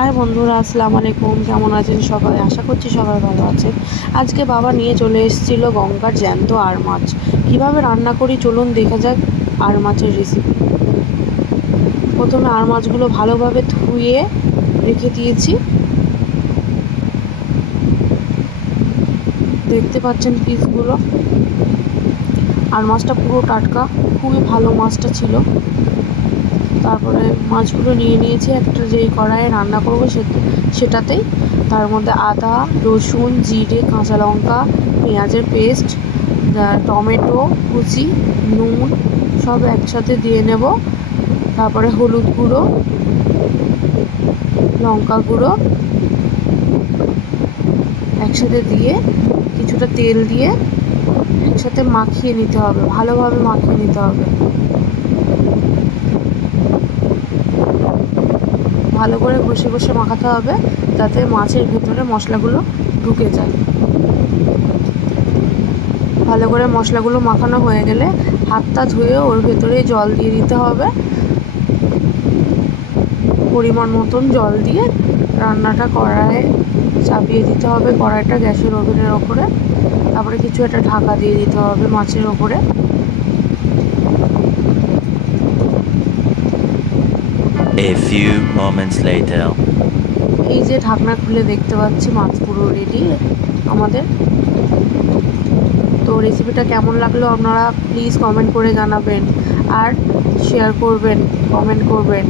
High বন্ধুরা, আসসালামু আলাইকুম। কেমন আছেন সবাই? আশা করছি সবাই ভালো আছেন। আজকে বাবা নিয়ে চলে এসেছিল গঙ্গার জ্যান্ত আর মাছ। কীভাবে রান্না করি চলুন দেখা যাক আর মাছের রেসিপি। প্রথমে আর মাছগুলো ভালোভাবে ধুয়ে রেখে দিয়েছি। দেখতে পাচ্ছেন পিসগুলো। আর মাছটা পুরো টাটকা, খুবই ভালো মাছটা ছিল। তারপরে মাছগুলো নিয়ে নিয়েছি একটা যেই কড়াইয়ে রান্না করবো সেটাতেই। তার মধ্যে আদা, রসুন, জিরে, কাঁচা লঙ্কা, পেঁয়াজের পেস্ট, টমেটো কুচি, নুন সব একসাথে দিয়ে নেব। তারপরে হলুদ গুঁড়ো, লঙ্কা গুঁড়ো একসাথে দিয়ে কিছুটা তেল দিয়ে একসাথে মাখিয়ে নিতে হবে, ভালোভাবে মাখিয়ে নিতে হবে। ভালো করে ঘষে ঘষে মাখাতে হবে যাতে মাছের ভেতরে মশলাগুলো ঢুকে যায়। ভালো করে মশলাগুলো মাখানো হয়ে গেলে হাতটা ধুয়ে ওর ভেতরে জল দিয়ে দিতে হবে। পরিমাণ মতন জল দিয়ে রান্নাটা কড়াইয়ে চাপিয়ে দিতে হবে, কড়াইটা গ্যাসের ওভেনের ওপরে। তারপরে কিছু একটা ঢাকা দিয়ে দিতে হবে মাছের ওপরে। A few moments later. এই যে ঢাকনা খুলে দেখতে পাচ্ছি মাছ পুরো রেডি আমাদের। তো রেসিপিটা কেমন লাগলো আপনারা প্লিজ কমেন্ট করে জানাবেন আর শেয়ার করবেন, কমেন্ট করবেন।